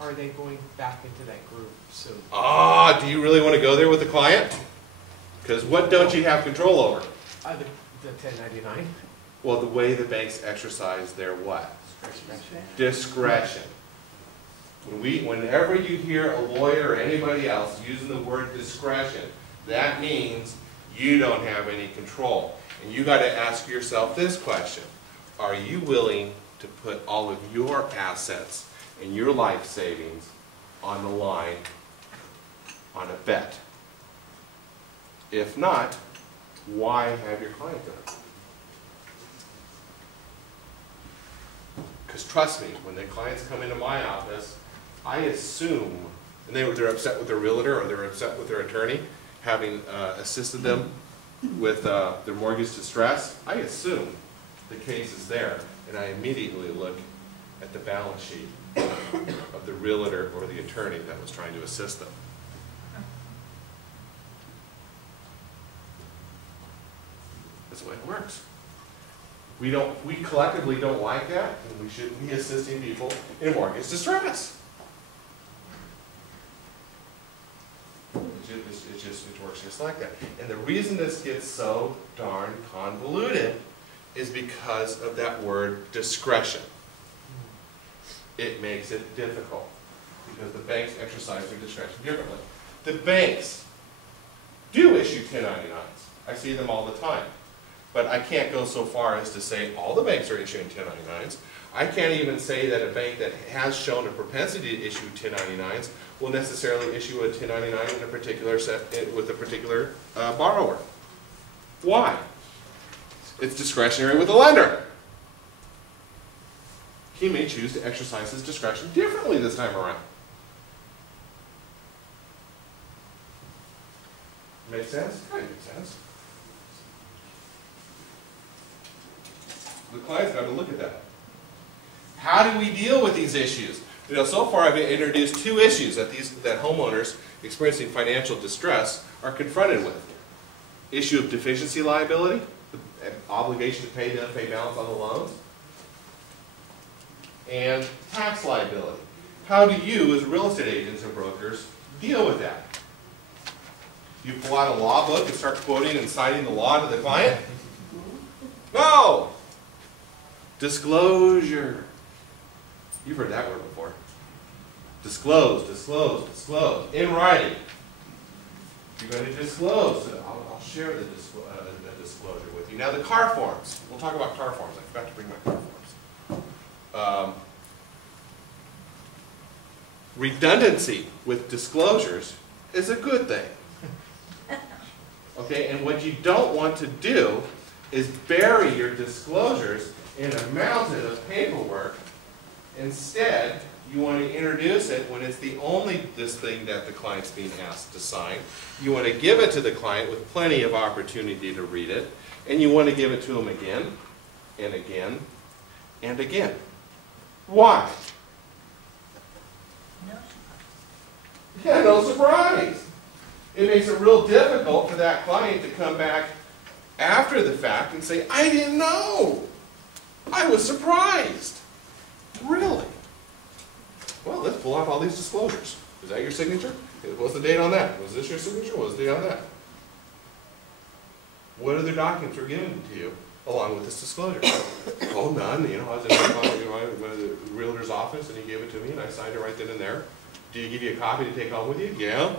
are they going back into that group soon? Ah, do you really want to go there with the client? Because what don't you have control over? The 1099. Well, the way the banks exercise their what? Discretion. Discretion. Whenever you hear a lawyer or anybody else using the word discretion, that means you don't have any control. And you got to ask yourself this question. Are you willing to put all of your assets and your life savings on the line on a bet? If not, why have your client done it? Because trust me, when the clients come into my office, I assume, and they're upset with their realtor or they're upset with their attorney, having assisted them with their mortgage distress, I assume the case is there, and I immediately look at the balance sheet of the realtor or the attorney that was trying to assist them. That's the way it works. We collectively don't like that, and we shouldn't be assisting people in mortgage distress. It works just like that. And the reason this gets so darn convoluted is because of that word discretion. It makes it difficult because the banks exercise their discretion differently. The banks do issue 1099s. I see them all the time. But I can't go so far as to say all the banks are issuing 1099s. I can't even say that a bank that has shown a propensity to issue 1099s will necessarily issue a 1099 in a particular with a particular borrower. Why? It's discretionary with the lender. He may choose to exercise his discretion differently this time around. Make sense? Kind of makes sense. The client's got to look at that. How do we deal with these issues? You know, so far I've introduced two issues that homeowners experiencing financial distress are confronted with. Issue of deficiency liability, the obligation to pay the unpaid balance on the loans, and tax liability. How do you, as real estate agents and brokers, deal with that? You pull out a law book and start quoting and citing the law to the client? No! Disclosure. You've heard that word before. Disclose, disclose, disclose. In writing. You're going to disclose. I'll share the disclosure with you. Now the car forms. We'll talk about car forms. I forgot to bring my car forms. Redundancy with disclosures is a good thing. Okay, and what you don't want to do is bury your disclosures in a mountain of paperwork. Instead, you want to introduce it when it's the only thing that the client's being asked to sign. You want to give it to the client with plenty of opportunity to read it, and you want to give it to them again, and again, and again. Why? No. Yeah, no surprise. It makes it real difficult for that client to come back after the fact and say, I didn't know. I was surprised. Really? Well, let's pull out all these disclosures. Is that your signature? What's the date on that? Was this your signature? What was the date on that? What other documents were given to you along with this disclosure? Oh, none. You know, I was in the realtor's office and he gave it to me and I signed it right then and there. Did he give you a copy to take home with you? Yeah.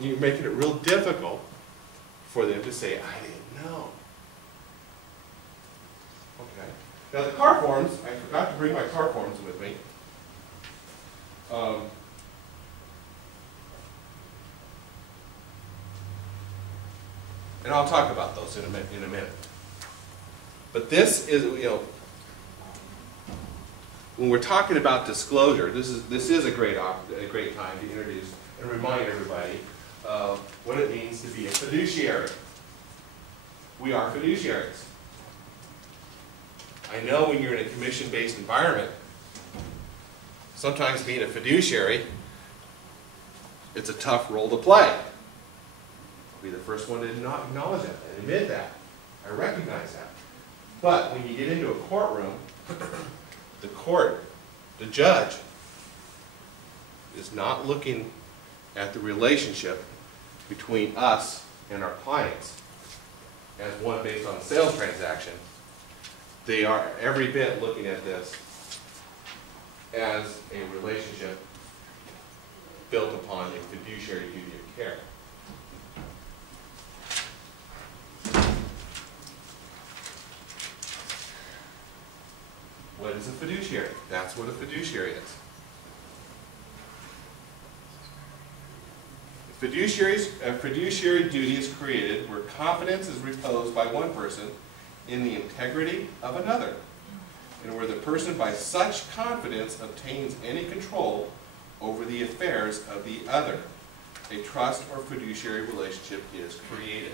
You're making it real difficult for them to say, I didn't know. Okay. Now the car forms, I forgot to bring my car forms with me. And I'll talk about those in a minute. But this is, you know, when we're talking about disclosure, this is a great time to introduce and remind everybody of what it means to be a fiduciary. We are fiduciaries. I know when you're in a commission-based environment, sometimes being a fiduciary, it's a tough role to play. I'll be the first one to acknowledge that and admit that. I recognize that. But when you get into a courtroom, the judge is not looking at the relationship between us and our clients as one based on a sales transaction. They are every bit looking at this as a relationship built upon a fiduciary duty of care. What is a fiduciary? That's what a fiduciary is. A fiduciary duty is created where confidence is reposed by one person in the integrity of another, and where the person by such confidence obtains any control over the affairs of the other. A trust or fiduciary relationship is created.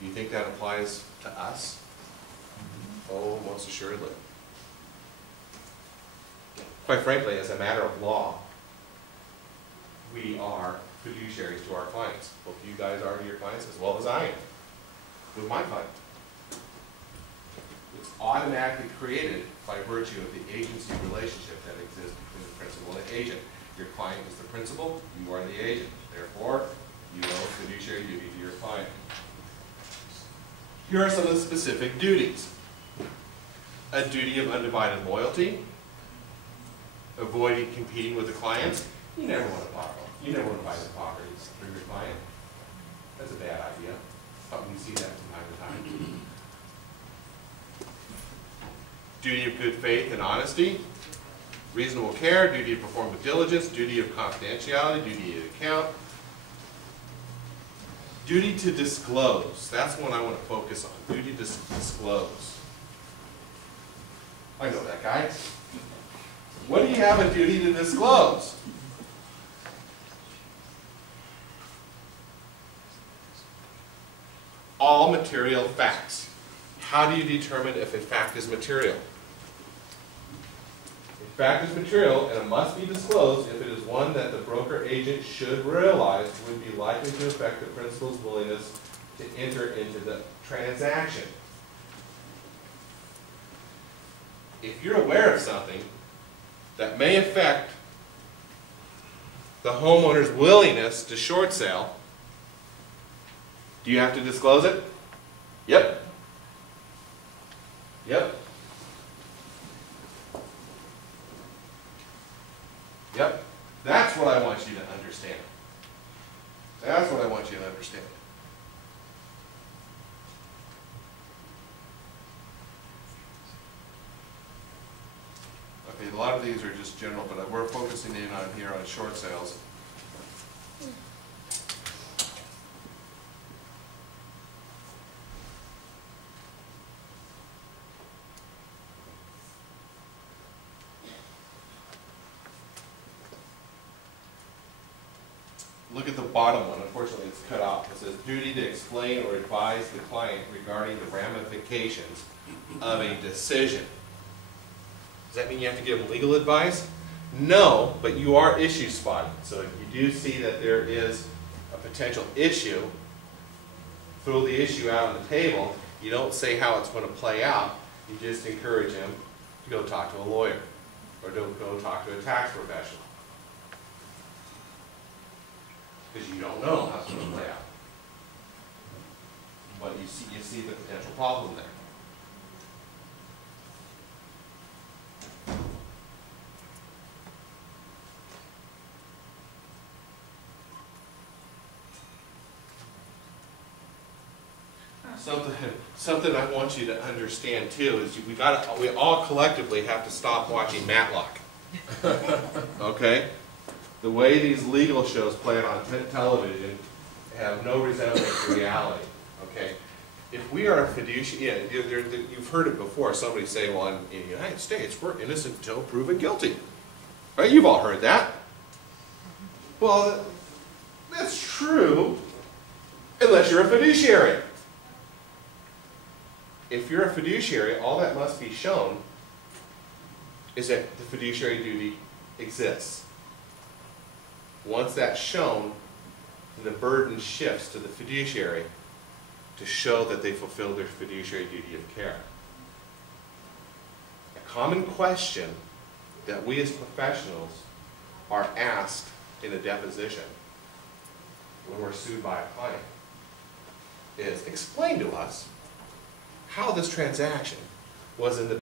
Do you think that applies to us? Oh, most assuredly. Quite frankly, as a matter of law, we are fiduciaries to our clients. Both you guys are to your clients as well as I am with my client. It's automatically created by virtue of the agency relationship that exists between the principal and the agent. Your client is the principal, you are the agent. Therefore, you owe fiduciary duty to your client. Here are some of the specific duties. A duty of undivided loyalty, avoiding competing with the clients. You never want to borrow. You never want to buy the properties through your client. That's a bad idea. But we see that from time to time. Duty of good faith and honesty, reasonable care, duty to perform with diligence, duty of confidentiality, duty to account, duty to disclose. That's one I want to focus on. Duty to disclose. I know that guy. What do you have a duty to disclose? All material facts. How do you determine if a fact is material? A fact is material, and it must be disclosed if it is one that the broker agent should realize would be likely to affect the principal's willingness to enter into the transaction. If you're aware of something that may affect the homeowner's willingness to short sale, do you have to disclose it? Yep. Yep. Yep. That's what I want you to understand. That's what I want you to understand. Okay, a lot of these are just general, but we're focusing in on here on short sales. Look at the bottom one. Unfortunately, it's cut off. It says, duty to explain or advise the client regarding the ramifications of a decision. Does that mean you have to give them legal advice? No, but you are issue spotting. So if you do see that there is a potential issue, throw the issue out on the table. You don't say how it's going to play out. You just encourage them to go talk to a lawyer or to go talk to a tax professional. Because you don't know how it's going to play out. But you see the potential problem there. Something I want you to understand too is we all collectively have to stop watching Matlock. Okay? The way these legal shows played on television have no resemblance to reality. Okay? If we are a fiduciary, you've heard it before. Somebody say, "Well, in the United States, we're innocent until proven guilty." Right? You've all heard that. Well, that's true, unless you're a fiduciary. If you're a fiduciary, all that must be shown is that the fiduciary duty exists. Once that's shown, the burden shifts to the fiduciary to show that they fulfill their fiduciary duty of care. A common question that we as professionals are asked in a deposition when we're sued by a client is explain to us how this transaction was in the